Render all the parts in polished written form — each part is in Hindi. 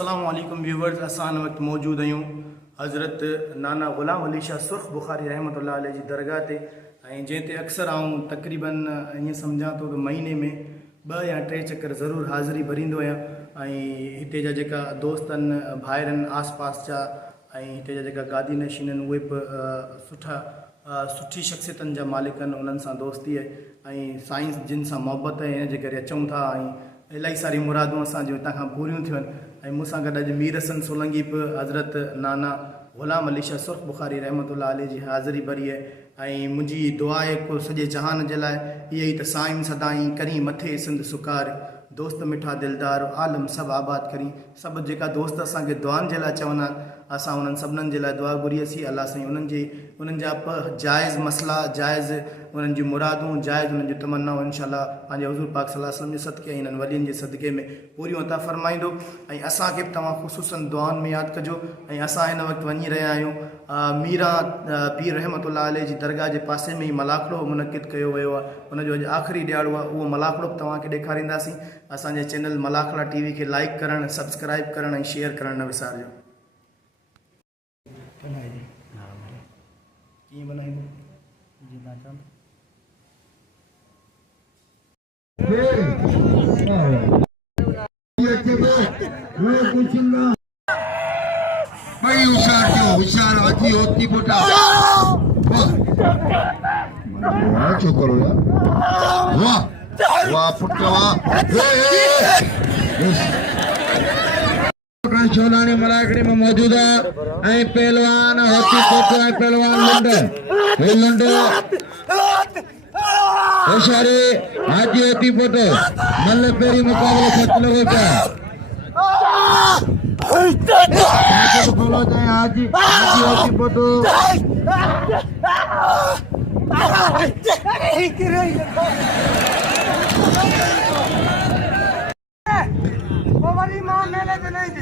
अस्सलाम वालेकुम व्यूवर्स, असां वक्त मौजूद आहियूं हज़रत नाना ग़ुलाम अली शाह सुर्ख बुखारी रहमतुल्लाह अलैह जी दरगाह ते ऐं जंहिं अक्सर आऊं तक़रीबन ईअं सम्झां थो त महीने में 2 या 3 चक्कर ज़रूरु हाज़िरी भरींदो आहियां। ऐं हिते जा जेका दोस्त आहिनि भाइरनि आस पास जा ऐं हिते जा जेका गादी नशीन आहिनि उहे बि सुठी शख़्सियतनि जा मालिक आहिनि, उन्हनि सां दोस्ती आहे ऐं साइंस जिन सां मोहबत आहे, हिन जे करे अचूं था ऐं इलाही सारी मुरादूं असांजूं हितां खां पूरियूं थियूं आहिनि। ऐं मूंसां गॾु अॼु मीर हसन सोलंकी बि हज़रत नाना ग़ुलाम अली शाह सुर्ख बुखारी रहमतुल्लाह अलैह जी हाज़िरी भरी आहे। ऐं मुंहिंजी दुआ आहे को सॼे जहान जे लाइ इहा ई त साईं सदाई करी मथे सिंध सुकार, दोस्त मिठा दिलदार आलम सभु आबाद करी। सभु जेका दोस्त असांखे दुआनि जे लाइ चवंदा आहिनि, असां उन्हनि सभिनीनि जे लाइ दुआ घुरीसीं। अलाह साईं उन्हनि जा जाइज़ मसला, जाइज़ उन्हनि जी मुरादूं, जाइज़ उन्हनि जी तमन्नाऊं इंशाअल्लाह पंहिंजे हुज़ूर पाक सल्लल्लाहु अलैहि वसल्लम जे सदके हिननि वलियुनि जे सदके में पूरियूं अता फ़रमाईंदो। ऐं असांखे बि तव्हां ख़ुसूसन दुआनि में यादि कजो। ऐं असां हिन वक़्तु वञी रहिया आहियूं मीरा पीर रहमतुल्लाह अलैह जी दरगाह जे पासे में ई मलाखड़ो मुनक़िद कयो वियो आहे। हुनजो अॼु आख़िरी ॾियारो आहे। उहो मलाखड़ो बि तव्हांखे ॾेखारींदासीं। असांजे चैनल मलाखड़ा टीवी खे लाइक करणु, सब्सक्राइब करणु ऐं शेयर करणु न विसारिजो। कीअं बनाइबो जी तव्हां भाई होशियार हाथी होती बोटा छोकरो यार, वाह वाह पुट वाह। शोलानी मलाकड़ी में मौजूद है पहलवान होती पोटो है, पहलवान लुंडो होशियारी हाथी होती पोटो मल्ल पेरी मुकाबले सच लोगों का बोलो जाए हाजी होती पोटो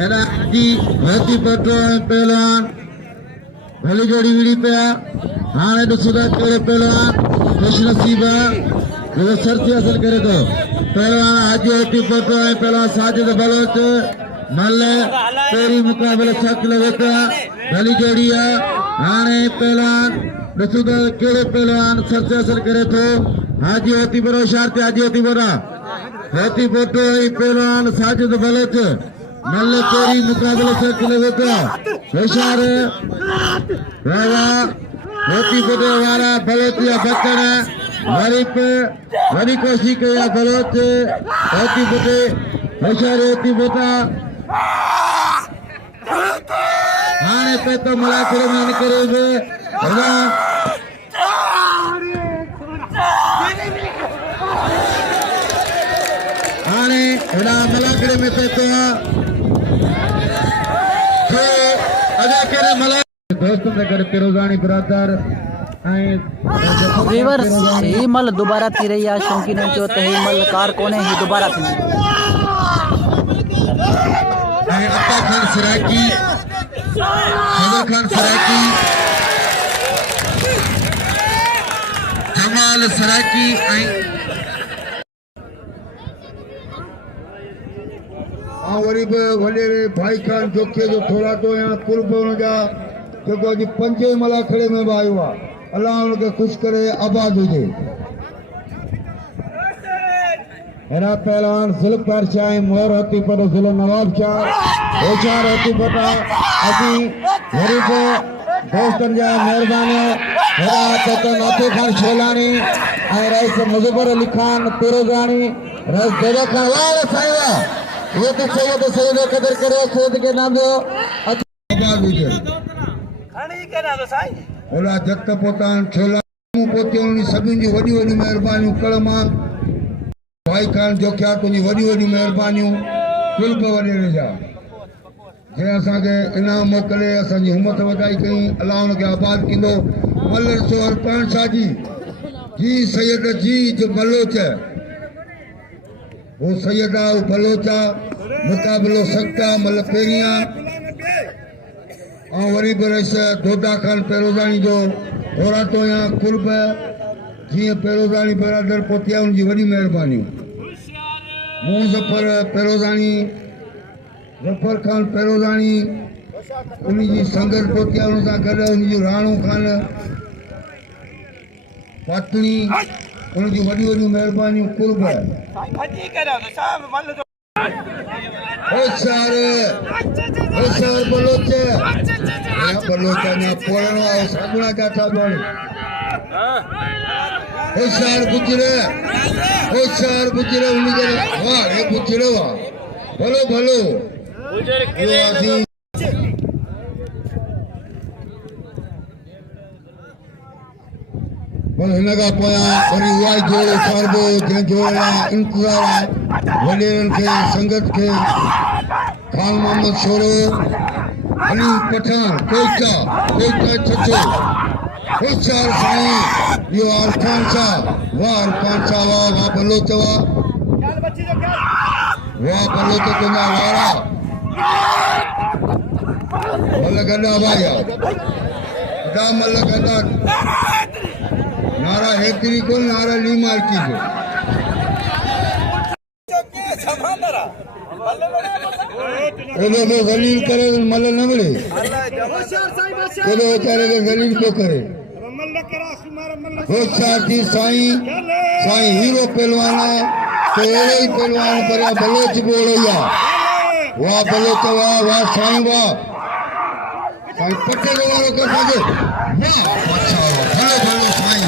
है ना जी होती पोटो पहलवान भली जोड़ी विड़ी पे हाँ तो सुधा केड़े पहलवान खुश नसीब जो सरती हासिल करे तो पहलवान हाजी होती पोटो पहलवान साजिद बलोच मल पेरी मुकाबले सच लगे पे भली जोड़ी है हाँ पहलवान सुधा केड़े पहलवान सरती हासिल करे तो हाजी होती बरो शारती हाजी होती बोरा होती पोटो पहलवान साजिद बलोच मल्ल पेरी मुकाबले से लगे तो होशियार रावा होती पोटो वाला बलोचिया बच्चन हमारी पे हरी कोशिश किया बलोच होती पोटे होशियार होती पोटा हाने पे तो मलाखड़े में निकले हाने हेड़ा मलाखड़े में पे तो दोस्तों में कर पिरोजानी ब्रदर व्यूअर्स ही मल दोबारा थी रही है शौकीन जो त ही मल कार कोने ही दोबारा थी अत्ता खान सराकी सदर खान सराकी जमाल सराकी वरी वॾे भाई खान जोखे जो थोरा तो या कुर्ब हुनजा जेको अॼु 5 मलाखड़े में बि आयो आहे। अलाह हुनखे ख़ुशि करे आबाद हुजे। हेरा पहलवान ज़ुल्फ़िकार शाह मोर होती पटो ज़िलो नवाब शाह होशियार होती पटा असी वरी को दोस्तन जा मेहरबानी हेरा तो नाथू खान शोलानी रईस मुज़फ़र अली खान पिरोजानी रईस देदा खान वाह साईं ये तो सही कदर करे सैयद के नाम दो आबाद हुजे। खानी के नाम साईं ओला जत पोतान छोला पोतियों सभी जी वडी वडी मेहरबानी कलमा भाई खान जोख्या तुझी वडी वडी मेहरबानी कुल वडे जा जे असा के इनाम मोकले असा जी हिम्मत वधाई कई। अल्लाह उनके आबाद किंदो मल्लर चोर पान साजी जी सैयद जी जो बलोच वो सैयदा वो बलोचा मुकाबलो सकता मल पेरिया वरी बरस दोदा खान पेरोजानी जो थोड़ा तो यहाँ कुर्ब जी पेरोजानी बरादर पोतिया उनकी वही मेहरबानी मुज़फ़र पेरोजानी जफर खान पेरोदानी उन जी संगत पहुतिया उन सां गॾु उन जूं राणू खान पत्नी उन जूं वॾियूं वॾियूं महिरबानियूं कुर्ब होशियार बलोच बलोच अञा पढ़णो आहे साबुणा किथां पढ़ होशियार गुजरे उनखे वाह हे गुजरे वाह भलो भलो पर हिन खां पोयां वरी उहा ई जोड़ो छाड़बो जंहिं जोड़ लाइ इंतज़ारु आहे वॾेरनि खे संगत खे खान मोहम्मद छोरो हलीम पठान कोयटा छछो होशियार साईं इहो अरफान शाह वाह बलोच वाह तुंहिंजा वारा मल गॾा भाई मल गॾा नारा हेतरी को नारा ली मार्की को तो गलील करे मल न मिले तो बेचारे के गलील को करे होशियार थी साईं हीरो पहलवान तो अहिड़े ई पहलवान पर बलोच बोलिया वाह बलोच वाह साईं साईं पटे वारो कर सके वाह अच्छा भले साईं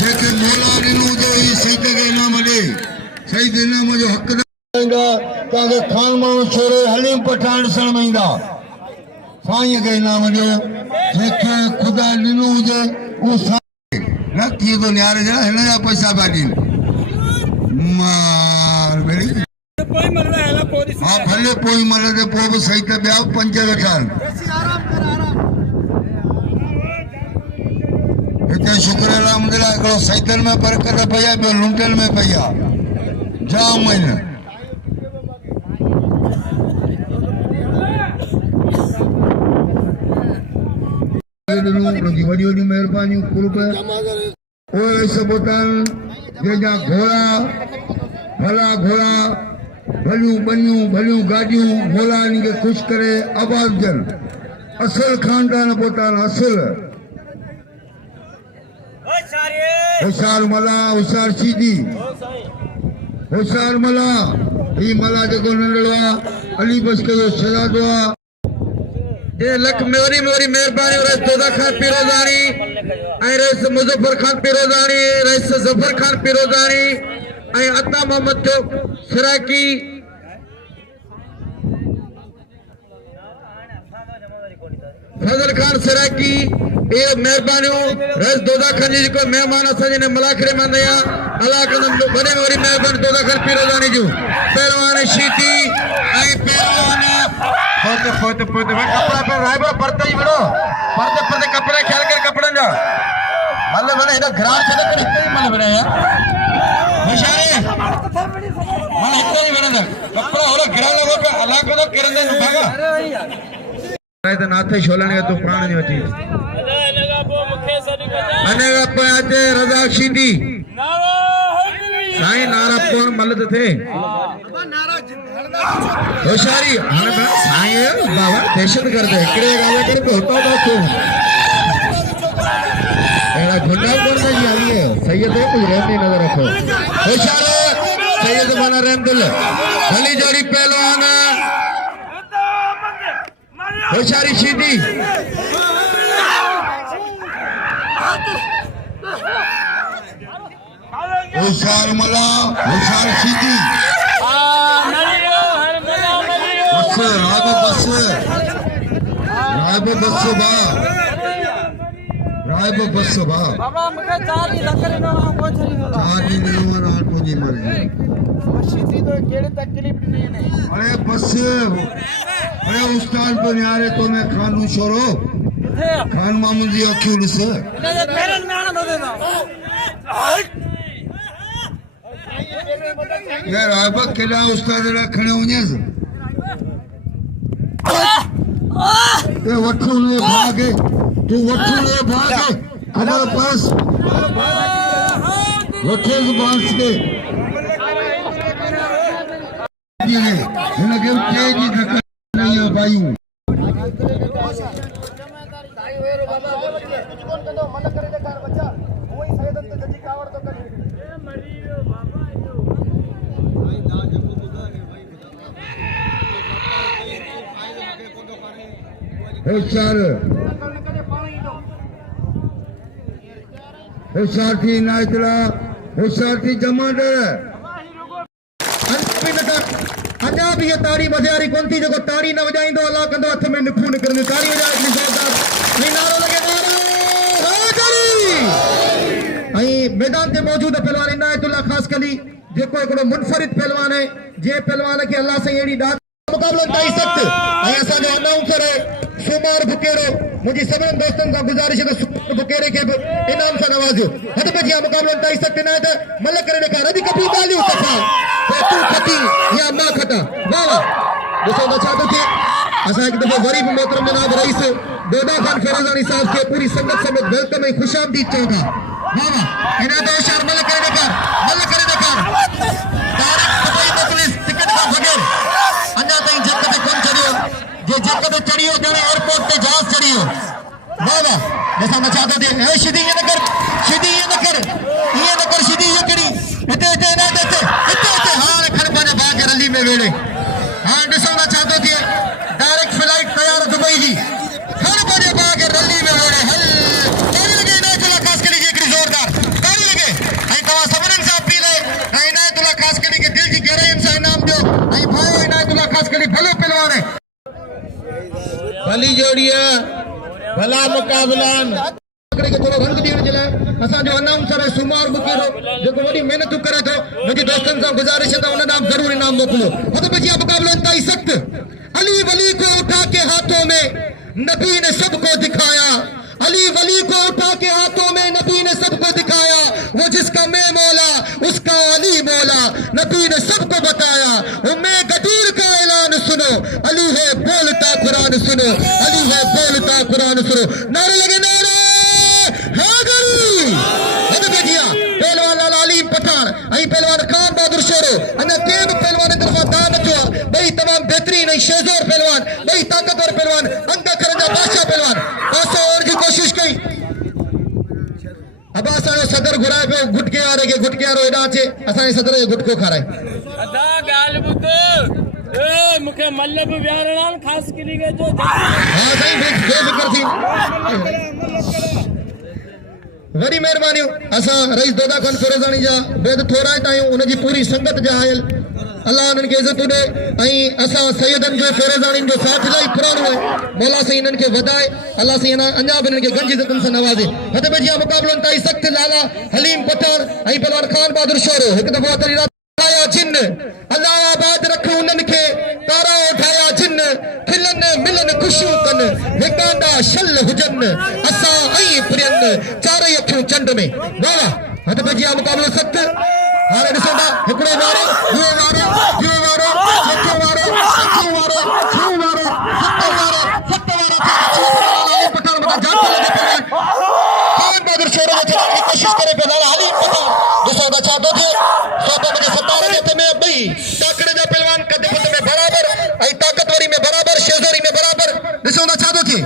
जेके मौला ॾिनो जो ही सईद खे इनाम ॾे सईद इनाम जो हक़ तव्हांखे खान माण्हू छोरो हलीम पठान ॾिसण में ईंदा साईं खे इनाम ॾियो जंहिंखे ख़ुदा ॾिनो हुजे उहो साईं न थी थो न्यारे जा हिन जा पैसा पिया ॾियनि हा भले पोइ मल ते पोइ बि सही त ॿिया 5 वठनि हिते शुक्र अलहमदिल्ला हिकिड़ो सैतन में बरकत पई आहे ॿियो लुंटल में पई आहे जाम आहिनि वॾियूं वॾियूं महिरबानियूं कुर्ब उहे सबूतनि जंहिंजा घोड़ा भला घोड़ा भलियूं बनियूं भलियूं गाॾियूं मौला इन खे ख़ुशि करे आबाद जन असल खानदान पोतान असल होशियार मला होशियार सीधी होशियार मला ही मला जेको नंढड़ो आहे अली बस्के जो शहजादो आहे ये लख मेरी मेहरबानी रईस दोदा खान पिरोजानी ऐं रईस मुज़फ़र खान पिरोजानी रईस ज़फ़र खान पिरोजानी ऐं अता मोहम्मद सिराकी फजल खान सिराकी ये मेहरबानियों रईस दोदा खान जी को मेहमान असांजे ने मलाखरे में नया अल्लाह कदम बड़े मेरी मेहरबानी दोदा खान पिरोजानी जो पहलवान शीती ऐं पहलवान पोते कपड़ा पे रायबा परते ही बड़ो परते कपड़े ख्याल कर कपड़न जा मल्ले बने इधर ग्राम से न करी कोई मल्ले बने यार मशारे मल्ले इतना ही बने कपड़ा होला ग्राम लोगों पे अल्लाह को तो करने न भागा राय तो नाथे शोलने तो प्राण नहीं होती अनेगा पे आते रजा शिंदी साईं नारा कौन मल्ले थे होशियारी हाणे साईं बाबा दहशत करते हिकिड़े ॻाल्हि करे पियो हुतां था थियो अहिड़ा गुंडा कोन था जी हली सैयद कुझु रहंदी नज़र रखो होशियार सैयद माना रहमदिल भली जोड़ी पहलवान होशियारी सीधी होशियार मला होशियार सीधी रायबो बस बा बाबा मुखे 4 लाख नो पहुंच रही हो 4 दिन कोजी मर गई मशीदी तो केड़े तकलीफ नहीं है अरे बस अरे उस्ताद तो न्यारे तो मैं खानू छोरो खान मामून जी अखियों से पेरन में आना दे दो यार रायबो केला उस्ताद रखने होने ये वठू ने भागे तू वठू ने भागे हमारे पास वठे बांस के है उनके उठे जी धक्का नहीं हो पाई होशियार होशियार थी नाइतला होशियार थी जमांडर अञा भी ये ताड़ी बजारी कोन थी जो ताड़ी न वजाइंदो अल्लाह कंदो हथ में निफू निकरंदो ताड़ी वजाए इतनी जोरदार नहीं नारो लगे नारो हाजरी मैदान ते मौजूद पहलवान इनायतुल्लाह खास कली जेको एकड़ो मुनफरिद पहलवान है जे पहलवान के अल्लाह से एड़ी दात मुकाबलो ताई सख्त असा जो अनाउंसर है सुमार बुकेरो मुझे सभी दोस्तों का गुजारिश है सुमार बुकेरे के इनाम से नवाजो हद पे जिया मुकाबलो ताई सख्त ना है मलक करे का रदी कभी डाली सफा तो तू खती या मां खता वाह वाह दोस्तों बचा दो थे असा एक दफा गरीब मोहतरम जनाब रईस दोदा खान फैजानी साहब के पूरी संगत समेत वेलकम है खुशामदीद चाहता वाह वाह इना तो शहर मलक करे का डायरेक्ट दुबई पुलिस टिकट का बगैर अन्ना ताई जक्कत कोन चढ़ियो जे जक्कत चढ़ियो जने एयरपोर्ट पे जहाज चढ़ियो वाह वाह जैसा मचा दो दे ए शिदी ये न कर शिदी ये कड़ी इते ना देते इते हां खन बने भाग रली में वेले हां दिसो ना चाहतो थी डायरेक्ट फ्लाइट तैयार दुबई जी खन बने भाग रली में वेले हल ताली लगे ना चला खास के लिए एक जोरदार ताली लगे आई तवा सबरन से अपील है इनायतुल्लाह खास के लिए दिल जी गहराई से इनाम दो आई भाई इनायतुल्लाह खास के लिए भलो पहलवान है भली जोड़िया भला मुकाबलान के थोड़ा रंग दियण जे लाइ असा जो अनाउंसर है सुमार बुकेरो जो बड़ी मेहनत करे तो मुझे दोस्तन से गुजारिश है तो उन नाम जरूर इनाम मोकलो तो बचिया मुकाबला ताई सख्त अली वली को उठा के हाथों में नबी ने सबको दिखाया अली वली को उठा के हाथों में नबी ने सबको दिखाया वो जिसका मैं मौला उसका अली मौला नबी ने सबको बताया मैं गदीर का ऐलान सुनो अली है बोलता कुरान सुनो अली है बोलता कुरान सुनो नारे लगे नारे पहलवान लाल अलीम पठान पहलवान खान बहादुर शोरो पहलवान तरफा दान जो भाई तमाम बेहतरीन शेजोर पहलवान भाई ताकतवर पहलवान अंधा करंजा बादशाह पहलवान पासो और की कोशिश कई अब असांजो सदर घुराए पे गुटके वारे के गुटके वारो एडा चे असांजे सदर जो गुटको खाराए अदा गाल बुत ए मुखे मल्लब व्यारणाल खास कली के जो हां सही बेफिक्र थी वरी मेहरबानी असा रईस दोदा खान फिरोजानी जा बेद थोरा तायूं उन जी पूरी संगत जा आयल अल्लाह उन के इज्जत दे असा सैयदन जो फिरोजानी जो साथ लाई पुरानो है मौला से इनन के वधाए अल्लाह से अन्या बिन के गंज इज्जतन से नवाजे हद में जिया मुकाबलन ताई सख्त लाला हलीम पठान पहलवान खान बहादुर शोरो एक दफा तरी आया जिन्न अल्लाह आबाद रखो उनन के तारा उठाया जिन्न खिलन मिलन खुशियों कन विकांडा शल हुजन असा प्रियन चारे अखियों चंड में वाह हद पे जिया मुकाबलो सख्त हारे ॾिसंदा हिकिड़ो वारो ॿियो वारो ॿियो वारो चौथो वारो अठों वारो छहों वारो सत वारो पठान बता जान लगे पहलवान खान बहादुर शोरो के चलाने की कोशिश करे पे लाला अली पठान ॾिसंदा छा दो थे सोबे में सतारे के में बई ताकड़े जा पहलवान कदे पत में बराबर आई ताकतवरी में बराबर शेजोरी में बराबर ॾिसंदा छा दो थे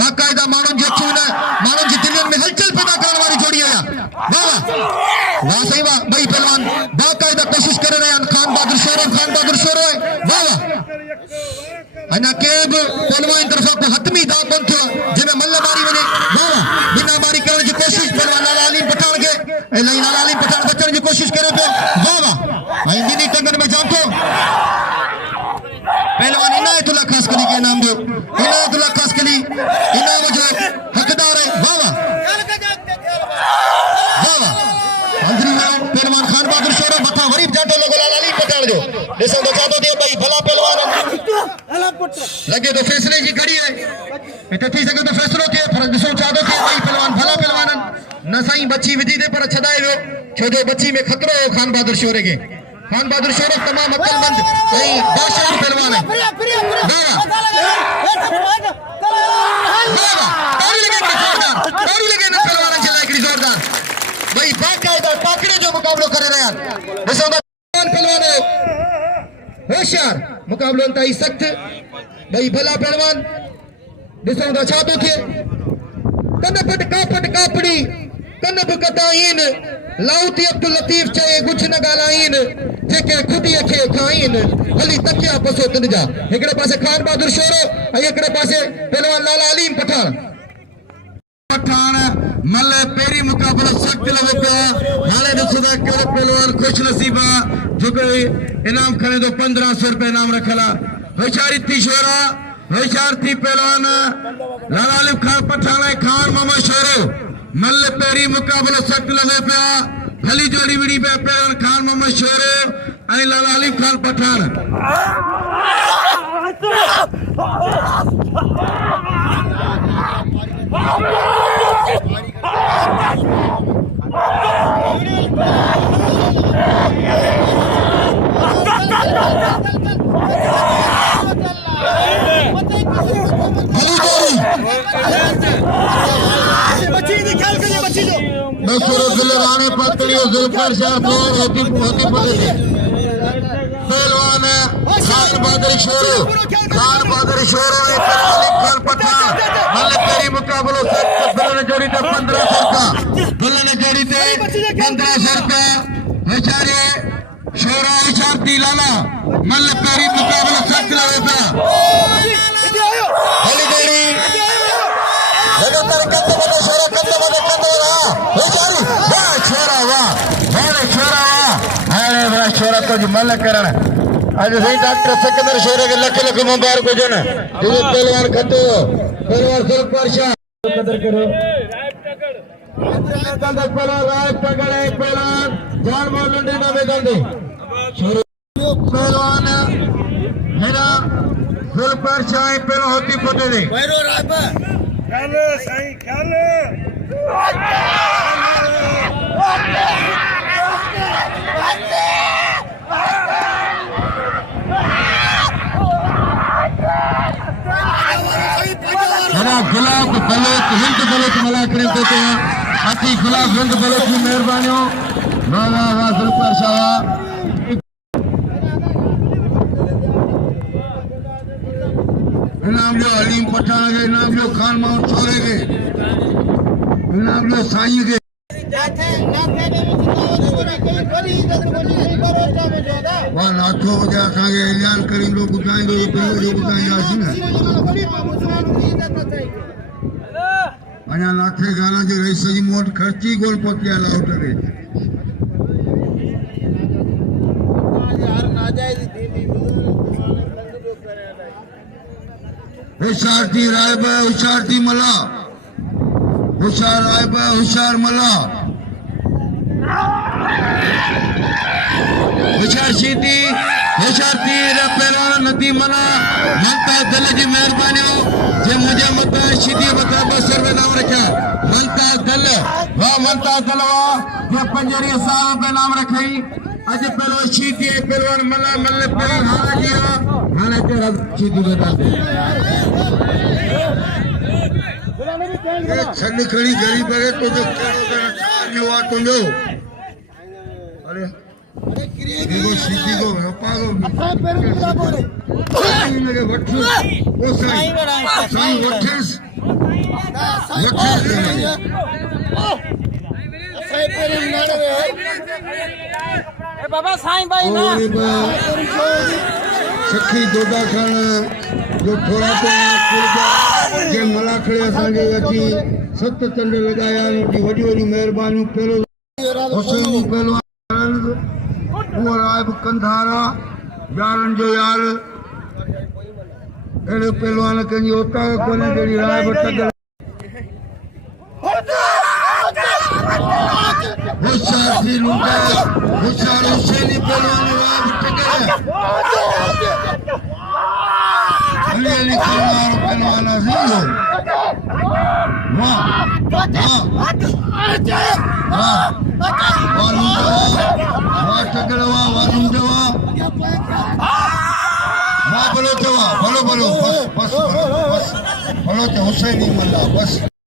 बाकायदा माण्हुनि जी अखियूं माण्हुनि जी दिलियुनि में हलचल पैदा करण वारी जोड़ी आया वाह वाह सही वाह ॿई पहलवान बाकायदा कोशिश करे रहिया आहिनि खान बहादुर शोरो है वाह वाह अञा के बि पहलवान तरफ़ां को हतमी दाव कोन थियो जंहिंमें मल्ल मारी वञे वाह वाह बिना मारी करण जी कोशिश पहलवान लाला अलीम पठान खे लाला अलीम पठान बचण जी कोशिश करे पियो वाह वाह ॿिन्ही टंगनि में जांचो पहलवान इनायतुल्लाह खास कली के नाम दो इनायतुल्लाह खास कली इनाम जो हकदार है वाह वाह वाह वाह पहलवान खान बहादुर शोरो मथा वरी जाटो लॻो लाला अली पठान जो ॾिसो तो छा थो थिए भई भला पहलवान लगे तो फैसले जी घड़ी है हिते थी सघे तो फैसलो थिए पर ॾिसो छा थो थिए भई पहलवान भला पहलवान न साईं बची विधी दे पर छॾाए वियो छो जो बची में खतरो हो खान बहादुर शोरे के खान बहादुर शोरो तमाम अकलमंद बादशाह पहलवान है ताली लगे न पहलवान के लायक जोरदार भाई बाकायदा पाकड़े जो मुकाबलो करे रहा ॾिसो पहलवान होशियार मुकाबलो ताईं सख्त भाई भला पहलवान ॾिसो त छा थो थिए कनपट कापड़ी कनप कदाइन लाउती अब्दुल लतीफ चए कुछ न ॻाल्हाइन जेके खुदीअ खे खाइन हली तकिया पसो तिन जा हिकिड़े पासे खान बहादुर शोरो ऐं हिकिड़े पासे पहलवान लाला अलीम पठान मल पहिरीं मुक़ाबलो सख़्त लॻो पियो हाणे ॾिसो त कहिड़ो पहलवान खुश नसीब आहे जेको इनाम खणे थो 1500 रुपया इनाम रखियल आहे होशियारी थी शोरा होशियार थी पहलवान लाला अलीम खान पठान ऐं खान मोहम्मद शोरो मल पहिरीं मुक़ाबलो सख़्त लॻो पिया भली जोड़ी विड़ी पिया पहलवान खान मोहम्मद शोरो ऐं लाला अलीम खान पठान राणे पत्नी जुल्फर शाह होती पड़े पहलवान खान बहादुर शोरो खान पठान मल पहिरीं मुक़ाबलो ने जोड़ी ते 1500 रुपया ने जोड़ी ते 1500 रुपया होशियारी शोरा होशियारती लाला मल पहिरीं मुक़ाबलो सख्त लॻो पिया हली जोड़ी लगातार कंदे होशियारी वाह छोरा वाह छोरा कुछ मल करण आज सही डॉक्टर सिकंदर शोरे के लख लख मुबारक हुजन जो पहलवान खतो पहलवान जुल्फर शाह कदर करो कंदे पहलवान तगड़े पहलवान जान मोल लंडे ना बेगंदे पहलवान मेरा जुल्फर शाह पहलो होती पटे दे भैरो राब ख्याल सही ख्याल गुलाब बलोच हिंद बलोच मला करते थे अति गुलाब हिंद बलोच की मेहरबानियों वाह वाह जुल्फर शाह इनाम जो अलीम पठान के इनाम जो खान माउंट छोरे के इनाम जो साईं के वाह नाथो वजह असांखे ऐलान करीं लोग ॿुधाईंदो पंहिंजो जो ॿुधाईंदासीं न अञा नाथे गाना जो रईस जी मोट ख़र्ची गोल पहुती आहे लाहौट रे होशियार थी रायब होशियार थी मला होशियार रायब होशियार मला होशियार सीधी होशियार थी पहलवान नदी मना मनता दिल की मेहरबानियों जे मुझे मत सीधी बता 200 रुपया नाम रखा मनता दिल वाह मनता दिल वाह जे 50 साल पे नाम रखई आज पहलो सीधी पहलवान मला मल्ले पे हारा किया हाने तेरा सीधी बता दे ये छन्नी खड़ी गरीब है तो जो केड़ो हुआ तुंजो अरे देखो सीधी को पागो मेरे वठो ओ साईं वठस ए बाबा साईं भाई ना सखी दोदा खान जो थोड़ा तो जे मला खड़े असांखे अची 7 चंड लॻाया उनकी वॾी वॾी महिरबानी पहिरियों हुसैनी पहलवान उहो रायब कंधारा यारनि जो यार अहिड़े पहलवान कंहिंजी औताक कोन्हे जहिड़ी रायब तगड़ होशियार थी लूंटा होशियार हुसैनी पहलवान रायब तगड़ अली खलवार पहलवान अजीजो वाह वाह तगड़ वाह बोलो बस बस हुसैनी मल्ला बस